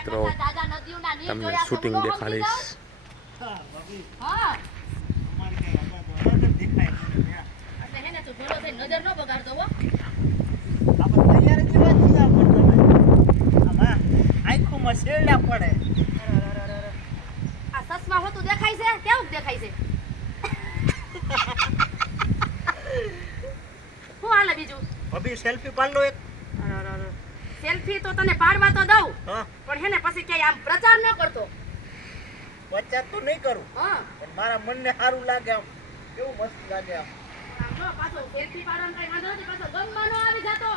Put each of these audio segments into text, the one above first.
મિત્રો તમને શૂટિંગ દેખાડીશ. નજર નો બગાડતો હો. આંખોમાં શેરડા પડે. આ સસમા હોતું દેખાય છે કેવું દેખાય છે? શું હાલે બીજું? અભી સેલ્ફી પાડ લો એક. સેલ્ફી તો તને પાડવા તો દઉં, હા પણ હેને પછી ક્યાંય આમ પ્રચાર ન કરતો. વચ્ચા તો નહીં કરું, હા પણ મારા મનને સારું લાગે. આમ કેવું મસ્ત લાગે. આમ આમ જો પાછો સેલ્ફી પાડવાનો કઈ વાંધો નથી, પાછો ગમમાં ન આવી જાતો.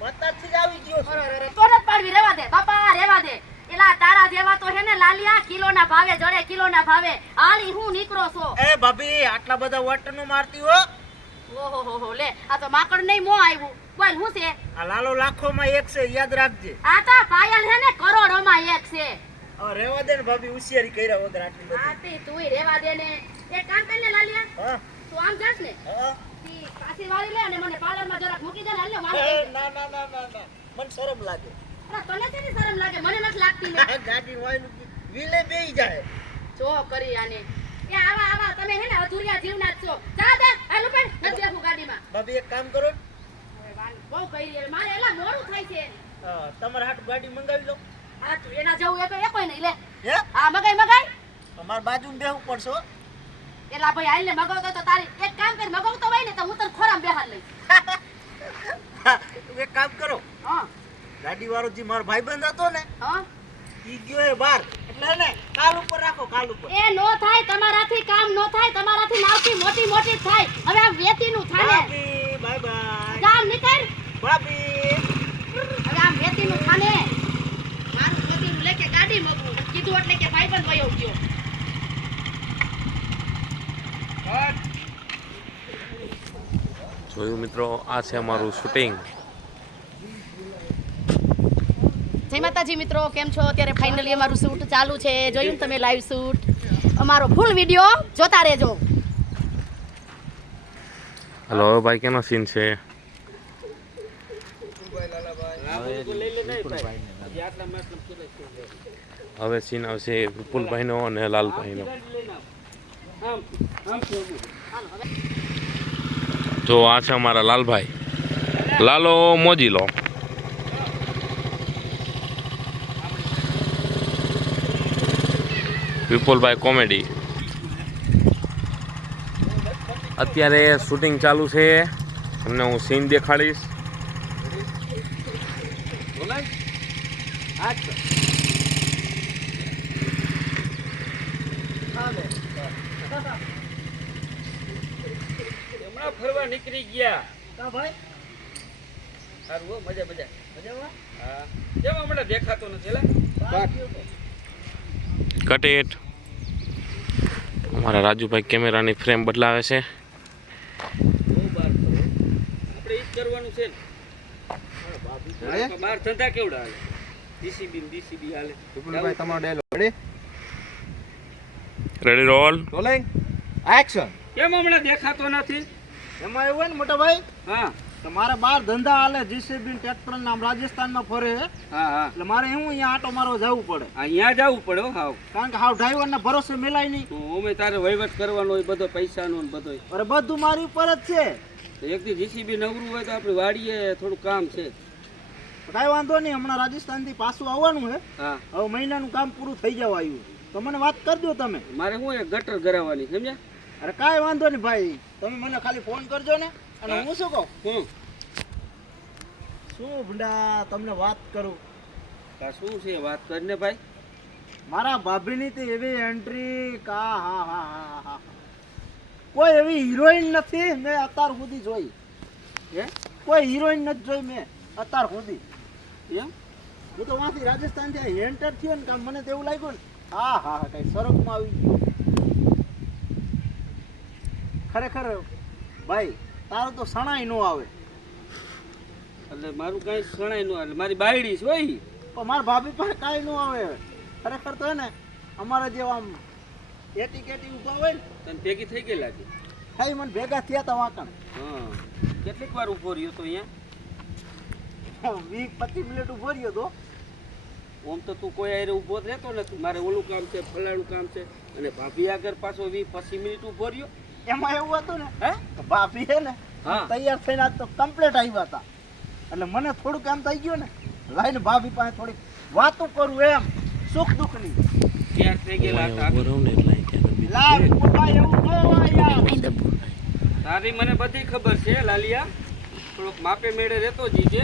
પતાથી જ આવી ગયો છે. તો ન પાડવી, રેવા દે બાપા, રેવા દે. એલા તારા જેવા તો હેને લાલિયા કિલોના ભાવે જડે, કિલોના ભાવે. હાલી હું નીકળો છો. એ ભાભી આટલા બધા વટ નો મારતી હો. ઓહો હો લે, આ તો માકડ નહીં મો આવ્યું. બોલ હું છે? આ લાલો લાખોમાં એક છે, યાદ રાખજે. આ તો પાયલ હે ને કરોડોમાં એક છે. હવે રેવા દે ને ભાભી, હોશિયારી કર્યા વગર આટલી બધી. આ તે તુંય રેવા દે ને. એક કામ કર ને લાલિયા, હા તું આમ જાસ ને, હા. ઈ કાસી વાળી લે અને મને પાર્લરમાં જરાક મૂકી દે ને. હાલ ને મારે એ, કહી દે. ના ના ના ના ના, મને શરમ લાગે. અરે તને શેની શરમ લાગે? મને નથી લાગતી ને. ગાડી વાયનું વિલે બેહી જાય. જો કરી આને એ આવા આવા તમે હે ને અધૂરિયા જીવના જ છો. જા દે હાલ ઉપર નથી બેહું ગાડીમાં. ભાભી એક કામ કરો, હવે વાલ બહુ કરી હવે મારે એલા મોડું થાય છે. તમારા હાટ ગાડી મંગાવી લો. હા તું એના જવું એ તો એકોય નહીં લે. હે હા મગાઈ મગાઈ. તમારા બાજુમાં બેહવું પડશે હો. એલા ભાઈ આઈને મગાવતો તો તારી એક કામ કરી, મગાવતો હોય ને તો હું તને ખોરામ બેહાર લઈશ. એક કામ કરો, હા ગાડી વાળો જે મારો ભાઈબંધ હતો ને, હા ઈ ગયો એ બહાર, એટલે ને કાલ ઉપર રાખો, કાલ ઉપર. એ નો થાય, તમારાથી કામ નો થાય, તમારાથી નાવથી મોટી મોટી જ થાય. હવે આ વેતીનું થાને. ભાભી બાય બાય. ચાલ નીકળ. ભાભી હવે આમ વેતીનું થાને. મારું વેતીનું લેકે ગાડી મગવું કીધું એટલે કે ભાઈબંધ વયો ગયો. જોયું મિત્રો, આ છે અમારું શૂટિંગ. જય માતાજી મિત્રો, કેમ છો? અત્યારે ફાઇનલી અમારું શૂટ ચાલુ છે. જોયું તમે લાઈવ શૂટ, અમારો ફૂલ વિડિયો જોતા રહેજો. હલો ભાઈ, કેનો સીન છે? હવે સીન આવશે વિપુલભાઈનો અને લાલભાઈનો. જો આ છે અમારા લાલભાઈ. લાલો મોજી લો. વિપુલભાઈ કોમેડી. અત્યારે શૂટિંગ ચાલુ છે, તમને હું સીન દેખાડીશ. હમણાં ફરવા નીકળી ગયા. કા ભાઈ? સારું હો, મજા મજા. મજામાં? હા, કેમ હમણાં દેખાતો નથી? કટેટ. અમારા રાજુભાઈ કેમેરાની ફ્રેમ બદલાવે છે. બહુ બહાર ફરો. આપણે ઈ જ કરવાનું છે ને. બહાર ધંધા કેવડા હાલે? ડીસીબી હાલે. વિપુલભાઈ તમારો dialogue ready? Ready roll. Rolling action. કેમ હમણાં દેખાતો નથી? એમાં એવું હોય ને મોટા ભાઈ, હા તો મારે બહાર ધંધા હાલે, જીસીબી ટ્રેક્ટર નામ રાજસ્થાનમાં ફરે, હા હા, એટલે મારે એવું અહીંયા આટો મારવા જવું પડે, અહીંયા જવું પડે હો. હાવ કારણ કે હાવ ડ્રાઈવરના ભરોસે મિલાય નહીં. તો અમે તારે વહીવટ કરવાનો હોય, બધો પૈસાનો ને બધો. અરે બધું મારી ઉપર જ છે. એક દી જીસીબી નવરું હોય તો આપણે વાડીએ થોડું કામ છે. કાંઈ વાંધો નહીં, હમણાં રાજસ્થાનથી પાછું આવવાનું છે. હા, હવે મહિનાનું કામ પૂરું થઈ જવા આવ્યું, તો મને વાત કરજો તમે. મારે શું એક ગટર કરાવવાની, સમજ્યા? અરે કાંઈ વાંધો નહીં ભાઈ, તમે મને ખાલી ફોન કરજો ને. અને હું શું કહું, શું ભંડા તમને વાત કરું, શું છે વાત કરીને ભાઈ? મારા ભાભીની તો એવી એન્ટ્રી કા હા હા હા હા, કોઈ એવી હિરોઈન નથી મેં અત્યાર સુધી જોઈ. હે? કોઈ હિરોઈન નથી જોઈ મેં અત્યાર સુધી. એમ? હું તો વાંથી રાજસ્થાનથી એન્ટર થયો ને કામ, મને તો એવું લાગ્યું ને હા હા હા કઈ સરકમાં આવી ગયું. ખરેખર ભાઈ તારું તો સણાય ન આવે. એટલે મારું કઈ શણાય ન, એટલે મારી બાયડી છે હોય. પણ મારા ભાભી પાસે કાંઈ ન આવે ખરેખર તો હે ને અમારા જેવા આમ એટી કેટી ઊભા હોય ને તને ભેગી થઈ ગઈ લાગે ખાઈ મને ભેગા થયા તા વાંકણ હા કેટલીક વાર ઊભો રહ્યો તો અહીંયા 20-25 મિનિટ ઊભો રહ્યો તો ઓમ તો તું કોઈ આરે ઊભો જ રહેતો નથી મારે ઓલું કામ છે ફલાણું કામ છે અને ભાભી આગળ પાછો 20-25 મિનિટ ઊભો રહ્યો એમાં એવું હતું ને હે કે ભાભી હે ને હા. તૈયાર થઈને આજ તો કમ્પ્લીટ આવ્યા હતા એટલે મને થોડુંક એમ થઈ ગયું ને લાઈને ભાભી પાસે થોડીક વાતો કરું એમ સુખ દુઃખની તૈયાર થઈ ગયેલા હતા લાવ કોઈ એવું ન હોય યાર અહીં દબો. તારી મને બધી ખબર છે લાલિયા થોડોક માપે મેળે રહેતો જીજે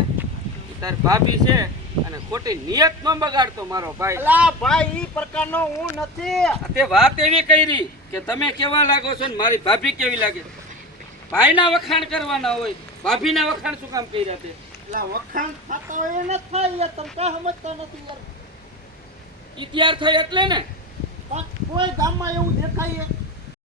તારી ભાભી છે અને ખોટી નિયત ન બગાડતો મારો ભાઈ અલા ભાઈ ઈ પ્રકારનો હું નથી આ તે વાત એવી કરી કે તમે કેવા લાગો છો ને મારી ભાભી કેવી લાગે ભાઈના વખાણ કરવાના હોય ભાભીના વખાણ શું કામ કર્યા તે એટલે વખાણ થતા હોય એ ન થાય યાર તમે કાંઈ સમજતા નથી યાર ઈ તૈયાર થઈ એટલે ને પણ કોઈ ગામમાં એવું દેખાય છે